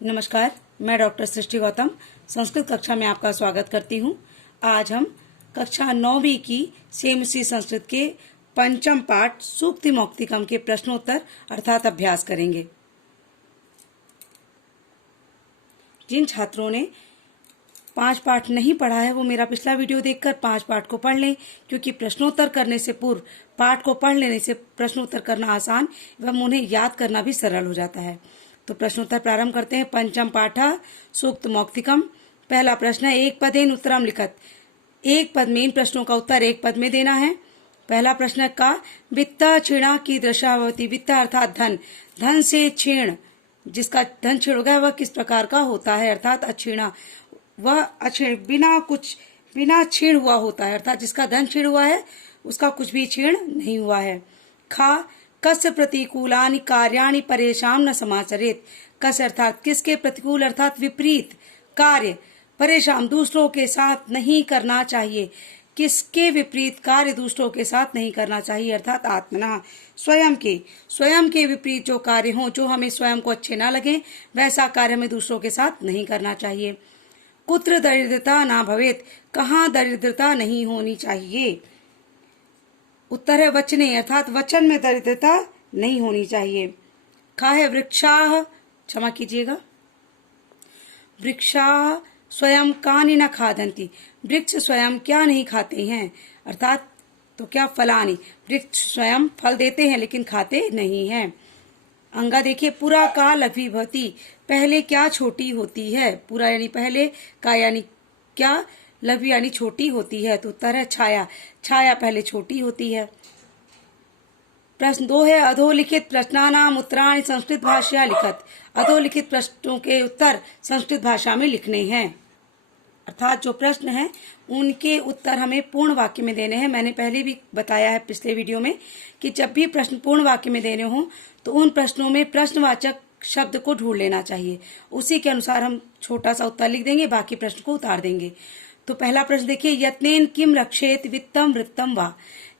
नमस्कार, मैं डॉक्टर सृष्टि गौतम संस्कृत कक्षा में आपका स्वागत करती हूँ। आज हम कक्षा 9वीं की सेमसी संस्कृत के पंचम पाठ सूक्ति मौक्तिकम के प्रश्नोत्तर अर्थात अभ्यास करेंगे। जिन छात्रों ने 5 पाठ नहीं पढ़ा है वो मेरा पिछला वीडियो देखकर 5 पाठ को पढ़ लें, क्योंकि प्रश्नोत्तर करने से पूर्व पाठ को पढ़ लेने से प्रश्नोत्तर करना आसान एवं उन्हें याद करना भी सरल हो जाता है। तो प्रश्नोत्तर प्रारंभ करते हैं। पंचम पाठ सूक्त मौक्तिकम। पहला प्रश्न है, एक पदेन उत्तरम लिखत। एक पद में, इन प्रश्नों का उत्तर एक पद में देना है। पहला प्रश्न का वित्त क्षीणा की दृशावती। वित्त अर्थात धन, धन से क्षीण, जिसका धन क्षीण हो गया वह किस प्रकार का होता है, अर्थात अक्षीणा। वह अक्षीण बिना क्षीण हुआ होता है, अर्थात जिसका धन क्षीण हुआ है उसका कुछ भी क्षीण नहीं हुआ है। खा कस्य प्रतिकूलानि कार्याणि परेशान न समाचरेत। कस्य अर्थात किसके, प्रतिकूल अर्थात विपरीत कार्य, परेशान दूसरों के साथ नहीं करना चाहिए। किसके विपरीत कार्य दूसरों के साथ नहीं करना चाहिए, अर्थात आत्मना, स्वयं के विपरीत जो कार्य हों, जो हमें स्वयं को अच्छे ना लगे वैसा कार्य हमें दूसरों के साथ नहीं करना चाहिए। कुत्र दरिद्रता ना भवेत। कहाँ दरिद्रता नहीं होनी चाहिए। उत्तर है वचने, अर्थात वचन में दरिद्रता नहीं होनी चाहिए। खा है वृक्षाः, क्षमा कीजिएगा, वृक्षाः स्वयं कानि न खादन्ति। वृक्ष स्वयं क्या नहीं खाते हैं, अर्थात तो क्या, फलानि। वृक्ष स्वयं फल देते हैं लेकिन खाते नहीं हैं। अंगा देखिए, पुरा का लघ्वी भवति। पहले क्या छोटी होती है। पुरा यानी पहले, का यानी क्या, लघ्वी यानी छोटी होती है। तो उत्तर है छाया। छाया पहले छोटी होती है। प्रश्न 2 है, अधोलिखित प्रश्नानाम उत्तराणि संस्कृत भाषा लिखत। अधोलिखित प्रश्नों के उत्तर संस्कृत भाषा में लिखने हैं, अर्थात जो प्रश्न हैं उनके उत्तर हमें पूर्ण वाक्य में देने हैं। मैंने पहले भी बताया है पिछले वीडियो में कि जब भी प्रश्न पूर्ण वाक्य में देने हों तो उन प्रश्नों में प्रश्नवाचक शब्द को ढूंढ लेना चाहिए। उसी के अनुसार हम छोटा सा उत्तर लिख देंगे, बाकी प्रश्न को उतार देंगे। तो पहला प्रश्न देखिए, यत्नेन किम रक्षेत वित्तम वृत्तम वा।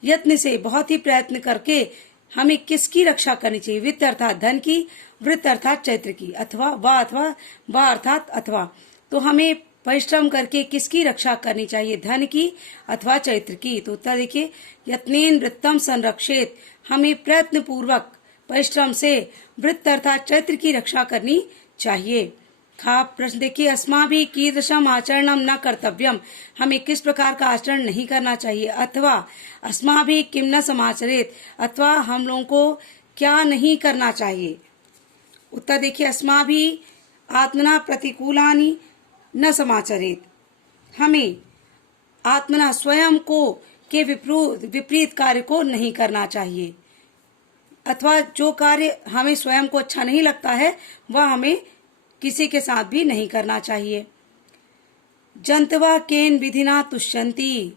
यत्न से, बहुत ही प्रयत्न करके हमें किसकी रक्षा करनी चाहिए। वित्त अर्थात धन की, वृत्त अर्थात चैत्र की, अथवा वा अर्थात अथवा। तो हमें परिश्रम करके किसकी रक्षा करनी चाहिए, धन की अथवा चैत्र की। तो उत्तर देखिए, यत्नेन वृत्तम संरक्षेत। हमें प्रयत्न पूर्वक परिश्रम से वृत्त अर्थात चैत्र की रक्षा करनी चाहिए। खा प्रश्न देखिए, अस्माभिः कीदृशम आचरणम न कर्तव्यम। हमें किस प्रकार का आचरण नहीं करना चाहिए। अथवा अस्माभिः किम न समाचरेत, अथवा हम लोगों को क्या नहीं करना चाहिए। उत्तर देखिए, अस्माभिः आत्मना प्रतिकूलानि न समाचरेत। हमें आत्मना स्वयं को के विपरीत कार्य को नहीं करना चाहिए, अथवा जो कार्य हमें स्वयं को अच्छा नहीं लगता है वह हमें किसी के साथ भी नहीं करना चाहिए। जंतवा केन विधिना तुष्यन्ति।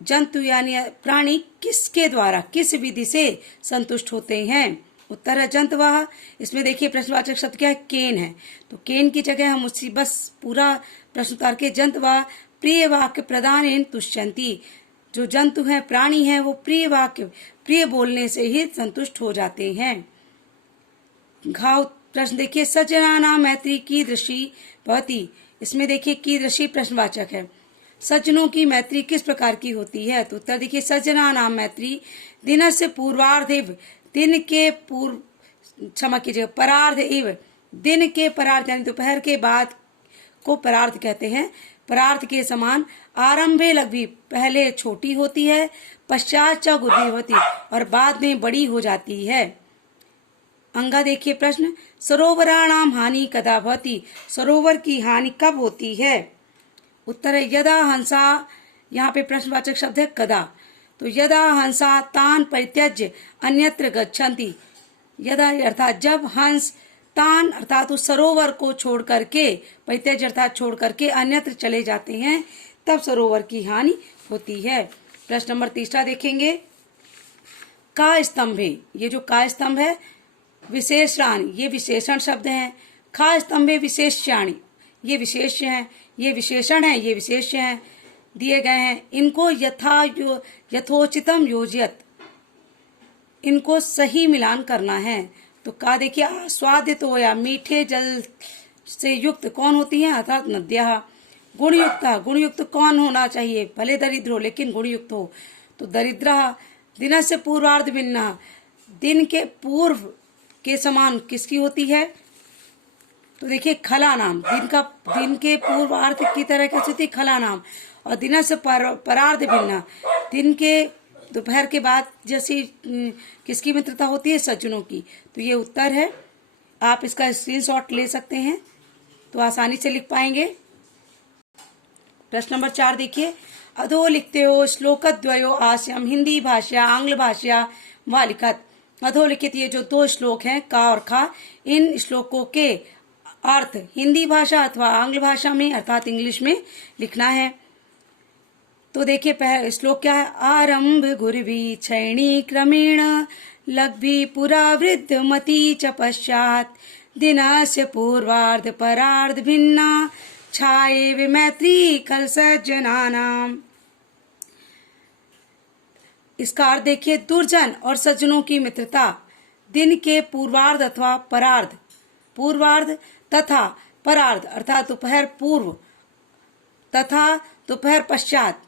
जंतु यानी प्राणी किसके द्वारा, किस विधि से संतुष्ट होते हैं। उत्तर है जंतवा। इसमें देखिए प्रश्नवाचक शब्द क्या है, केन है। तो केन की जगह हम उसी बस पूरा प्रश्न उतार के जंतवा प्रिय वाक्य प्रदानेन तुष्यन्ति। जो जंतु हैं, प्राणी हैं, वो प्रिय वाक्य, प्रिय बोलने से ही संतुष्ट हो जाते हैं। घाव प्रश्न देखिए, सज्जनानां मैत्री कीदृशी भवति। इसमें देखिए कीदृशी प्रश्नवाचक है। सज्जनों की मैत्री किस प्रकार की होती है। तो उत्तर देखिए, सज्जनानां मैत्री दिनस्य पूर्वार्धेव। दिन के पूर्व, क्षमा कीजिए, परार्ध एव। दिन के परार्ध यानी दोपहर के बाद को परार्ध कहते हैं। परार्ध के समान आरंभे लघ्वी, पहले छोटी होती है, पश्चात च गुरुवी होती और बाद में बड़ी हो जाती है। अंगा देखिए प्रश्न, सरोवराणाम हानि कदा भवति। सरोवर की हानि कब होती है। उत्तर है यदा हंसा। यहाँ पे प्रश्नवाचक शब्द है कदा। तो यदा हंसा तान परित्यज्य अन्यत्र गच्छन्ति। यदा अर्थात जब हंस, तान अर्थात उस सरोवर को छोड़ करके, परित्यज्य अर्थात छोड़ करके अन्यत्र चले जाते हैं, तब सरोवर की हानि होती है। प्रश्न नंबर 3 देखेंगे। का स्तंभे, ये जो का स्तंभ है, विशेषणानि, ये विशेषण शब्द हैं। खा स्तंभे विशेष्याणि, ये विशेष्य हैं, ये विशेषण है, ये विशेष्य हैं, दिए गए हैं। इनको यथोचितम योजयत, इनको सही मिलान करना है। तो का देखिए आस्वादित हो या मीठे जल से युक्त कौन होती है, अर्थात नद्यः। गुणयुक्त, गुणयुक्त कौन होना चाहिए, भले दरिद्र हो लेकिन गुणयुक्त हो, तो दरिद्रः। दिनस्य पूर्वार्ध भिन्नः, दिन के पूर्व के समान किसकी होती है, तो देखिए खला नाम। दिन के पूर्वार्ध की तरह कैसी होती है, खला नाम। और दिनस्य परार्ध भिन्नः, दिन के दोपहर के बाद जैसी किसकी मित्रता होती है, सज्जनों की। तो ये उत्तर है, आप इसका स्क्रीनशॉट ले सकते हैं तो आसानी से लिख पाएंगे। प्रश्न नंबर 4 देखिए, अधो लिखते हो श्लोकद्वयो आस्यम हिंदी भाषा आंग्ल भाषा व लिखत। अधोलिखित ये जो 2 श्लोक हैं का और खा, इन श्लोकों के अर्थ हिंदी भाषा अथवा आंग्ल भाषा में अर्थात इंग्लिश में लिखना है। तो देखिए पहला श्लोक क्या है, आरंभ गुरवी क्षैणी क्रमेण लग्भि पुरा वृद्ध मति च पश्चात दिनस्य पूर्वार्ध परार्ध भिन्ना छाये विमैत्री कल सज्जनानाम। इसका अर्थ देखिए, दुर्जन और सज्जनों की मित्रता दिन के पूर्वार्ध अथवा परार्ध, पूर्वार्ध तथा परार्ध अर्थात दोपहर पूर्व तथा दोपहर पश्चात,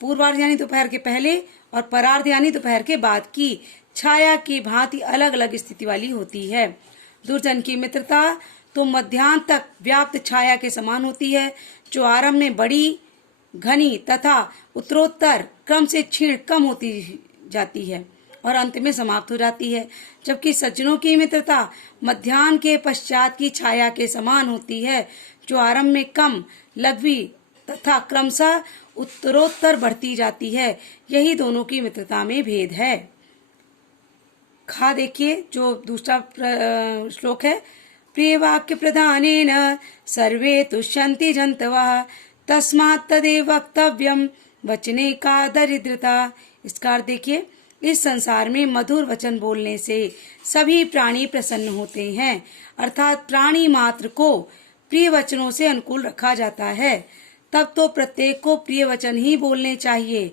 पूर्वार्ध यानी दोपहर के पहले और परार्ध यानी दोपहर के बाद की छाया की भांति अलग अलग स्थिति वाली होती है। दुर्जन की मित्रता तो मध्याह्न तक व्याप्त छाया के समान होती है, जो आरंभ में बड़ी घनी तथा उत्तरोत्तर क्रम से क्षीण कम होती जाती है और अंत में समाप्त हो जाती है। जबकि सज्जनों की मित्रता मध्याह्न के पश्चात की छाया के समान होती है, जो आरंभ में कम लघ्वी तथा क्रमशः उत्तरोत्तर बढ़ती जाती है। यही दोनों की मित्रता में भेद है। खा देखिए जो दूसरा श्लोक है, प्रिय वाक्य प्रधानेन सर्वे तुष्यन्ति जन्तवः तस्मात् तदेव वक्तव्यम वचने का दरिद्रता। इसका अर्थ देखिए, इस संसार में मधुर वचन बोलने से सभी प्राणी प्रसन्न होते हैं, अर्थात प्राणी मात्र को प्रिय वचनों से अनुकूल रखा जाता है। तब तो प्रत्येक को प्रिय वचन ही बोलने चाहिए,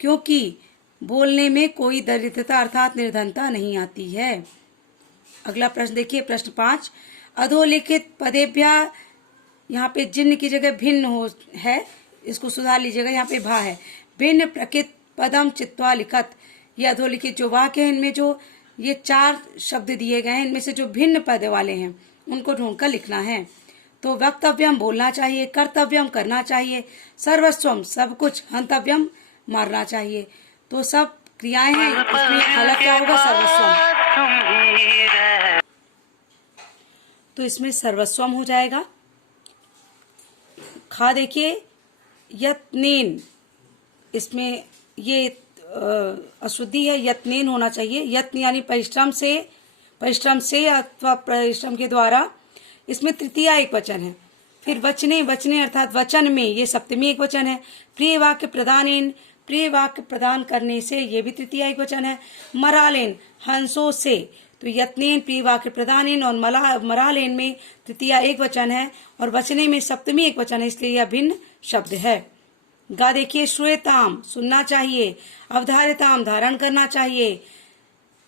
क्योंकि बोलने में कोई दरिद्रता अर्थात निर्धनता नहीं आती है। अगला प्रश्न देखिए, प्रश्न 5, अधोलिखित पदेभ्यः, यहाँ पे जिन्न की जगह भिन्न हो है, इसको सुधार लीजिएगा, यहाँ पे भा है। भिन्न प्रकृत पदम चित्वा लिखत। ये अधोलिखित जो वाक्य है, इनमें जो ये 4 शब्द दिए गए हैं, इनमें से जो भिन्न पद वाले हैं उनको ढूंढकर लिखना है। तो वक्तव्यम बोलना चाहिए, कर्तव्यम करना चाहिए, सर्वस्वम सब कुछ, हंतव्यम मारना चाहिए। तो सब क्रियाएं हैं, इसमें अलग क्या होगा, सर्वस्वम। तो इसमें सर्वस्वम हो जाएगा। खा देखिए, यत्नेन, इसमें ये अशुद्धि है, यत्नेन होना चाहिए। यत्न यानी परिश्रम से अथवा परिश्रम के द्वारा। इसमें तृतीया एक वचन है। फिर वचने, वचने अर्थात वचन में, ये सप्तमी एक वचन है। प्रिय वाक्य प्रदानेन, प्रिय वाक्य प्रदान करने से, ये भी तृतीया एक वचन है। मरालेन, हंसों से, तो यत्नेन प्रिय वाक्य प्रदानेन और मरालेन में तृतीया एक वचन है और वचने में सप्तमी एक वचन है, इसलिए यह भिन्न शब्द है। गा देखिए, श्रूयताम सुनना चाहिए, अवधार्यताम धारण करना चाहिए,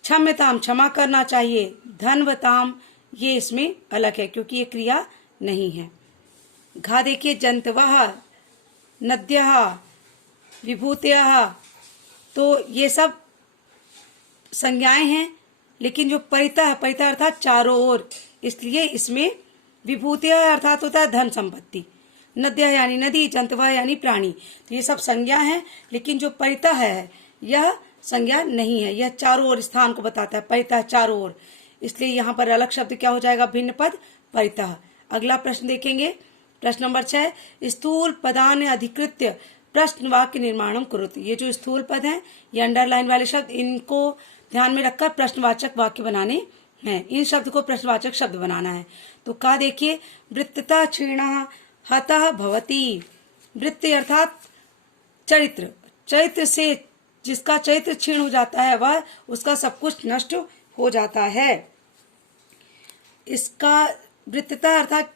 क्षम्यताम क्षमा करना चाहिए, धन्वताम ये इसमें अलग है क्योंकि ये क्रिया नहीं है। घा देखिए, जंतवः, नद्यः, विभूतयः, तो ये सब संज्ञाएं हैं, लेकिन जो परितः, परितः अर्थात चारों ओर, इसलिए इसमें विभूतयः अर्थात होता है धन संपत्ति, नद्यः यानी नदी, जंतवः यानी प्राणी। तो ये सब संज्ञा है, लेकिन जो परितः है यह संज्ञा नहीं है, यह चारों ओर स्थान को बताता है, परितः चारों ओर, इसलिए यहाँ पर अलग शब्द क्या हो जाएगा, भिन्न पद परितः। अगला प्रश्न देखेंगे, प्रश्न नंबर 6, स्थूल पदान अधिकृत्य प्रश्न वाक्य निर्माणम कुरुत। ये जो स्थूल पद हैं, ये अंडरलाइन वाले शब्द, इनको ध्यान में रखकर प्रश्नवाचक वाक्य बनाने हैं। इन शब्द को प्रश्नवाचक शब्द बनाना है। तो का देखिए, वृत्तता क्षीणः हतः भवति। वृत्ति अर्थात चरित्र, चरित्र से जिसका चरित्र क्षीण हो जाता है वह, उसका सब कुछ नष्ट हो जाता है। इसका वृत्तता अर्थात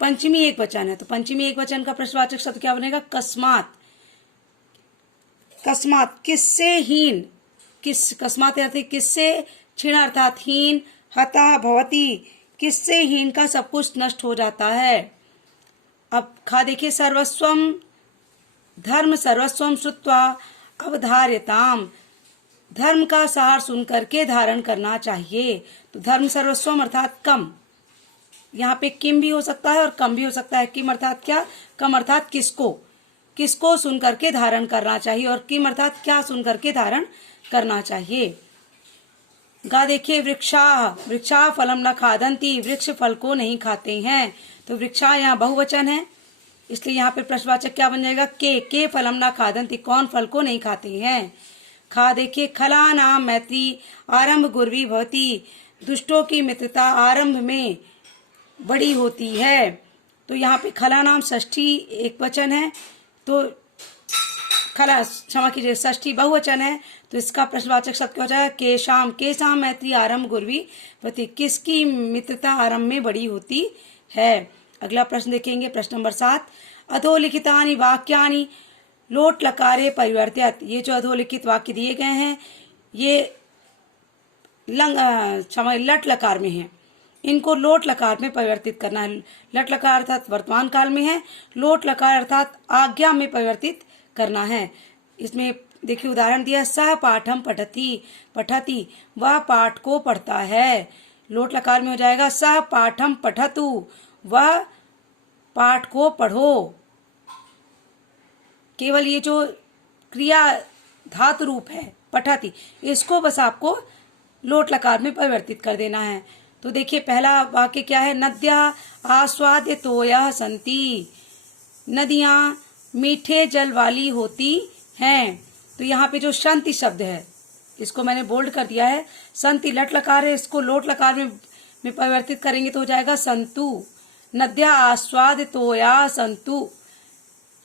पंचमी एक वचन है, तो पंचमी एक वचन का प्रश्नवाचक शब्द क्या बनेगा, कस्मात। कस्मात किससे हीन, किस, कस्मात अर्थ किससे क्षीण अर्थात हीन, हता भवति किससे हीन का सब कुछ नष्ट हो जाता है। अब खा देखिए सर्वस्वम धर्म सर्वस्वम श्रुत्वा अवधार्यताम, धर्म का सार सुन करके धारण करना चाहिए। तो धर्म सर्वस्वम अर्थात कम, यहाँ पे किम भी हो सकता है और कम भी हो सकता है। किम अर्थात क्या, कम अर्थात किसको, किसको सुन करके धारण करना चाहिए, और किम अर्थात क्या सुन करके धारण करना चाहिए। गा देखिए वृक्षा, वृक्षा फलम न खादंती, वृक्ष फल को नहीं खाते हैं। तो वृक्षा यहाँ बहुवचन है, इसलिए यहाँ पे प्रश्नवाचक क्या बन जाएगा, के फलम न खादंती, कौन फल को नहीं खाते हैं। खा देखिए खला नाम मैत्री आरंभ गुरवी भवती, दुष्टों की मित्रता आरंभ में बड़ी होती है। तो यहाँ पे खला नाम षष्ठी एक वचन है, तो खला क्षमा कीजिए षष्ठी बहुवचन है, तो इसका प्रश्नवाचक शब्द क्या हो जाएगा, केशाम मैत्री आरंभ गुरवी भवती, किसकी मित्रता आरंभ में बड़ी होती है। अगला प्रश्न देखेंगे, प्रश्न नंबर 7, अधोलिखितानि वाक्यानि लोट लकारे परिवर्त्यात्, ये जो अधोलिखित वाक्य दिए गए हैं ये लट लकार में है, इनको लोट लकार में परिवर्तित करना है। लट लकार अर्थात वर्तमान काल में है, लोट लकार अर्थात आज्ञा में परिवर्तित करना है। इसमें देखिए उदाहरण दिया, सह पाठम पठती, वह पाठ को पढ़ता है। लोट लकार में हो जाएगा सह पाठम पठतु, वह पाठ को पढ़ो। केवल ये जो क्रिया धातु रूप है पठती, इसको बस आपको लोट लकार में परिवर्तित कर देना है। तो देखिए पहला वाक्य क्या है, नद्या आस्वाद्य तोयः संति, नदियां मीठे जल वाली होती हैं। तो यहाँ पे जो संति शब्द है इसको मैंने बोल्ड कर दिया है, संति लट लकार है, इसको लोट लकार में परिवर्तित करेंगे तो हो जाएगा संतु, नद्या आस्वाद्य तोया संतु।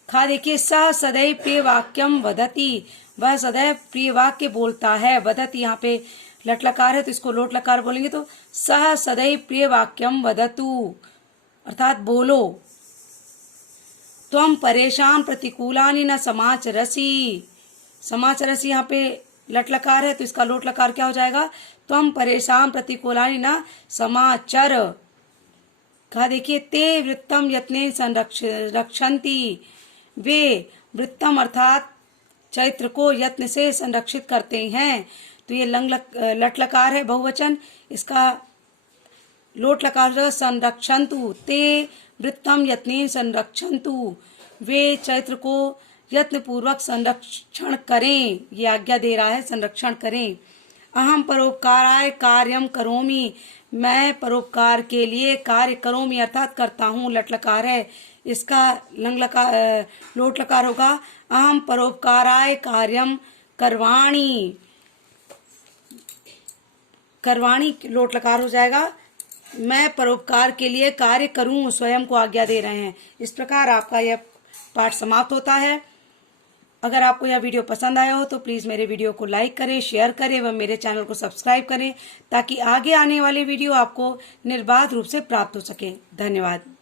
खा देखिए सह सदैव प्रिय वाक्यम वदति, वह सदैव प्रिय वाक्य बोलता है। वदति यहाँ पे लट लकार है तो इसको लोट लकार बोलेंगे तो सह सदैव प्रिय वाक्यम वदतु अर्थात बोलो। त्वम परेशान प्रतिकूलानि न समाचरसि, समाचरसि यहाँ पे लट लकार है तो इसका लोट लकार क्या हो जाएगा, त्वम परेशान प्रतिकूलानि न समाचर। कहा देखिए ते वृत्तम यत्ने संरक्षन्ति, वे वृत्तम अर्थात चैत्र को यत्न से संरक्षित करते हैं। तो ये लट लकार है बहुवचन, इसका लोट लकार संरक्षन्तु, ते वृत्तम यत्ने संरक्षन्तु, वे चैत्र को यत्न पूर्वक संरक्षण करें, ये आज्ञा दे रहा है संरक्षण करें। अहम परोपकाराय कार्यम करोमि, मैं परोपकार के लिए कार्य करोमि अर्थात करता हूँ, लट लकार है, इसका लोट लकार होगा अहम परोपकाराय कार्यम करवाणी, करवाणी लोट लकार हो जाएगा, मैं परोपकार के लिए कार्य करूं, स्वयं को आज्ञा दे रहे हैं। इस प्रकार आपका यह पाठ समाप्त होता है। अगर आपको यह वीडियो पसंद आया हो तो प्लीज़ मेरे वीडियो को लाइक करें, शेयर करें व मेरे चैनल को सब्सक्राइब करें ताकि आगे आने वाले वीडियो आपको निर्बाध रूप से प्राप्त हो सके। धन्यवाद।